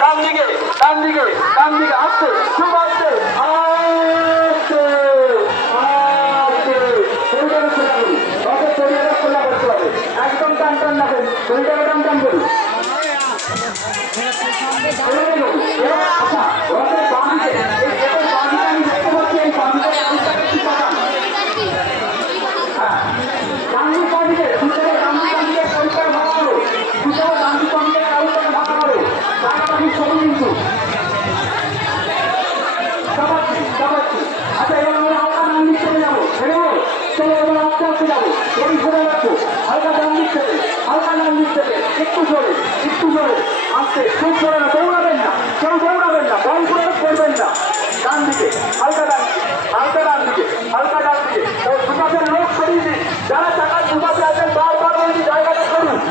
ডান দিকে ডান দিকে ডান দিকে আসতে খুব আসতে আসতে আসতে শরীরটাকে সোজা করুন ওকে শরীরটা সোজা করতে হবে একদম টান টান রাখেন শরীরটাকে টান টান করুন আচ্ছা রথের বাম দিকে এই গেটের বাম দিকে আমি দেখতে পাচ্ছি এই বাম দিকে মানুষটাকে একটু পাঠান হ্যাঁ গান্ধী পার্টিকে দুটাকে গান্ধী পার্টিকে পরিষ্কার ভাঙা হলো দুটাকে গান্ধী পার্টিকে কারোটাকে ভাঙা হলো টাকাটাকে ছবি কিন্তু আচ্ছা এবার আমরা হালকা ডান দিক চলে যাবো চলো এবার আস্তে আস্তে যাবো ওই ঘুরে রাখবো হালকা ডান দিক থেকে হালকা ডান দিক থেকে একটু জোরে আসতে খুব জোরে না দৌড়াবেন না কেউ দৌড়াবেন না বল করে করবেন না ডান দিকে হালকা ডান দিকে হালকা ডান দিকে